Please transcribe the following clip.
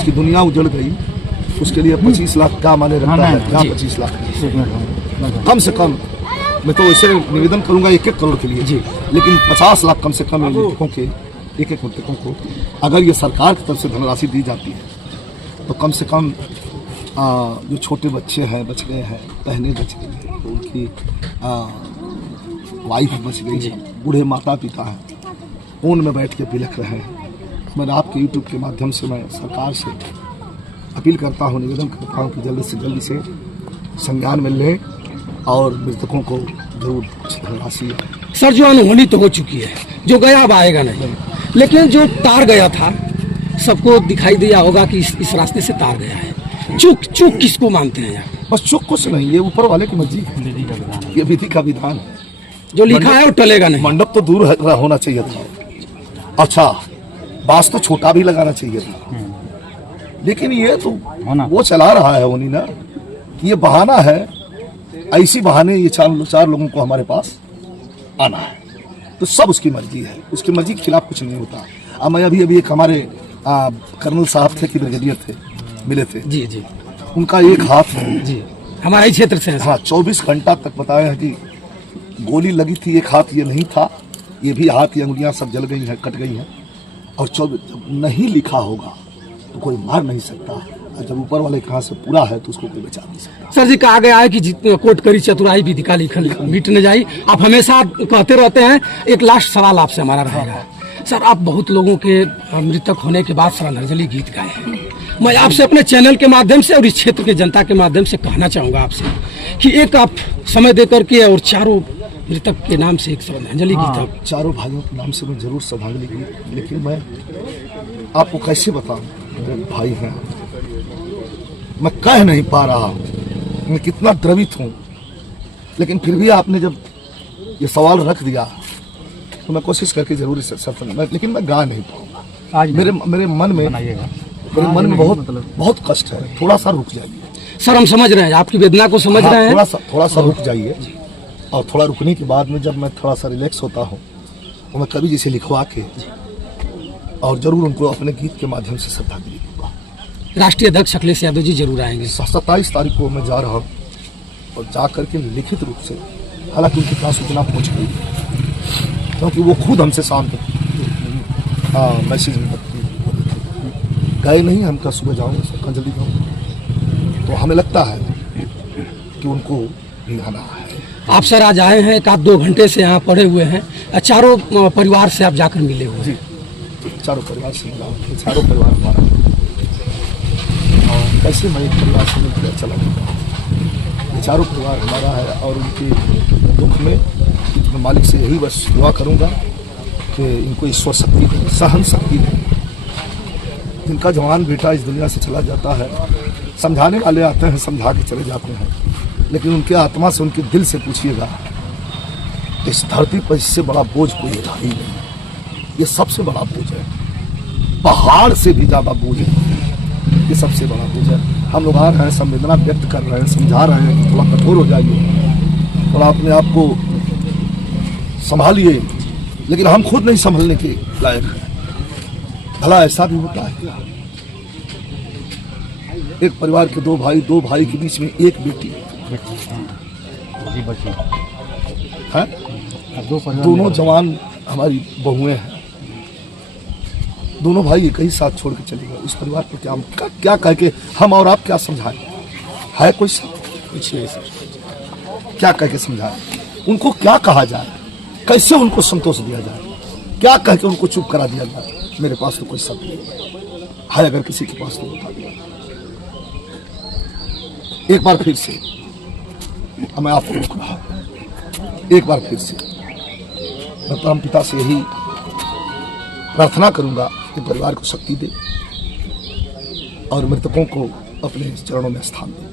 उसकी दुनिया उजड़ गई, उसके लिए 25 लाख क्या माने रखता है? क्या 25 लाख? कम से कम मैं तो ऐसे निवेदन करूंगा 1-1 करोड़ के लिए, लेकिन 50 लाख कम से कम मृतकों के, एक मृतकों को अगर ये सरकार की तरफ से धनराशि दी जाती है तो कम से कम जो छोटे बच्चे हैं बच गए हैं, बहनें बच गई हैं, उनकी वाइफ बच गई है, बूढ़े माता पिता हैं, ऊन में बैठ के बिलख रहे हैं। मैं आपके यूट्यूब के माध्यम से मैं सरकार से अपील करता हूँ, निवेदन करता हूँ कि जल्द से संज्ञान में लें और मृतकों को जरूर धनराशि। सर जो अनहोनी तो हो चुकी है, जो गया अब आएगा नहीं, लेकिन जो तार गया था सबको दिखाई दिया होगा कि इस रास्ते से तार गया है। चूक किसको मानते हैं यार? बस चूक कुछ नहीं, ये ऊपर वाले की मर्जी है, ये विधि का विधान है। जो लिखा है वो टलेगा नहीं। मंडप तो दूर होना चाहिए था, अच्छा बांस तो छोटा भी लगाना चाहिए था, लेकिन ये तो वो चला रहा है उन्हीं ना, ये बहाना है। ऐसी बहाने ये चार लोगों को हमारे पास आना है, तो सब उसकी मर्जी है, उसकी मर्जी के खिलाफ कुछ नहीं होता। अब मैं अभी एक हमारे कर्नल साहब थे कि ब्रिगेडियर थे, मिले थे जी, उनका एक हाथ जी हमारे ही क्षेत्र से, हाँ 24 घंटा तक बताया है कि गोली लगी थी, एक हाथ ये नहीं था, ये भी हाथ की अंगुलियां सब जल गई हैं, कट गई हैं। और जब नहीं लिखा होगा तो कोई मार नहीं सकता, और जब ऊपर वाले कहाँ से पूरा है तो उसको कोई बचा नहीं सकता। सर जी कहा गया है कि जितने कोट करी चतुराई विधि का लिखल मिट न जाए। आप हमेशा कहते रहते हैं। एक लास्ट सवाल आपसे हमारा रहेगा सर, आप बहुत लोगों के मृतक होने के बाद श्रद्धांजलि गीत गाए हैं। मैं आपसे अपने चैनल के माध्यम से और इस क्षेत्र के जनता के माध्यम से कहना चाहूँगा आपसे कि एक आप समय दे करके और चारों मृतक के नाम से एक श्रद्धांजलि गीत, चारों भाइयों के नाम से मैं जरूर श्रद्धांजलि गीत, लेकिन मैं आपको कैसे बताऊं, मेरे भाई हैं, मैं कह नहीं पा रहा हूं, मैं कितना द्रवित हूं, लेकिन फिर भी आपने जब ये सवाल रख दिया तो मैं कोशिश करके जरूर इसे सफल, लेकिन मैं गा नहीं पाऊंगा। मेरे मन में बहुत कष्ट है, थोड़ा सा रुक जाइए। सर हम समझ रहे हैं आपकी वेदना को, समझ रहे हैं, थोड़ा सा रुक जाइए, और थोड़ा रुकने के बाद में जब मैं थोड़ा सा रिलैक्स होता हूँ तो मैं कभी जिसे लिखवा के और जरूर उनको अपने गीत के माध्यम से श्रद्धांजलि दूंगा। राष्ट्रीय अध्यक्ष अखिलेश यादव जी जरूर आएंगे। 27 तारीख को मैं जा रहा हूँ और जा करके लिखित रूप से, हालांकि उनके पास सूचना पहुँच गई, क्योंकि वो खुद हमसे शाम तक मैसेज में गए नहीं, हम कल सुबह जाऊँगे श्रद्धांजलि दूंगा, तो हमें लगता है कि उनको भी आना है। आप सर आज आए हैं, 1-2 घंटे से यहाँ पड़े हुए हैं, चारों परिवार से आप जाकर मिले हुए जी, चारों परिवार से मिला, चारों परिवार हमारा, और कैसे मैं एक परिवार से मिलकर चला गया, ये चारों परिवार हमारा है। और उनके दुख में मैं मालिक से यही बस दुआ करूँगा कि इनको ईश्वर शक्ति दे, सहन शक्ति दे। जिनका जवान बेटा इस दुनिया से चला जाता है, समझाने वाले आते हैं, समझा के चले जाते हैं, लेकिन उनके आत्मा से, उनके दिल से पूछिएगा, इस धरती पर इससे बड़ा बोझ कोई रहा ही नहीं। ये सबसे बड़ा बोझ है, पहाड़ से भी ज्यादा बोझ है, ये सबसे बड़ा बोझ है। हम लोग आ रहे हैं, संवेदना व्यक्त कर रहे हैं, समझा रहे हैं कि थोड़ा कठोर हो जाइए, थोड़ा अपने आप को संभालिए, लेकिन हम खुद नहीं संभलने के लायक हैं। भला ऐसा भी होता है क्या? एक परिवार के दो भाई के बीच में एक बेटी है, दोनों जवान हमारी बहुएं हैं, दोनों भाई एक ही साथ छोड़ के चले गए। उस परिवार को क्या कह के हम और आप क्या समझाएं? है कोई कुछ नहीं सर, क्या कह के समझाएं? उनको क्या कहा जाए, कैसे उनको संतोष दिया जाए, क्या कह के उनको चुप करा दिया जाए? मेरे पास तो कोई शब्द नहीं है, अगर किसी के पास तो बता दिया। एक बार फिर से मैं आपको रोक रहा हूं, एक बार फिर से मैं परम पिता से यही प्रार्थना करूंगा कि परिवार को शक्ति दे और मृतकों को अपने चरणों में स्थान दे।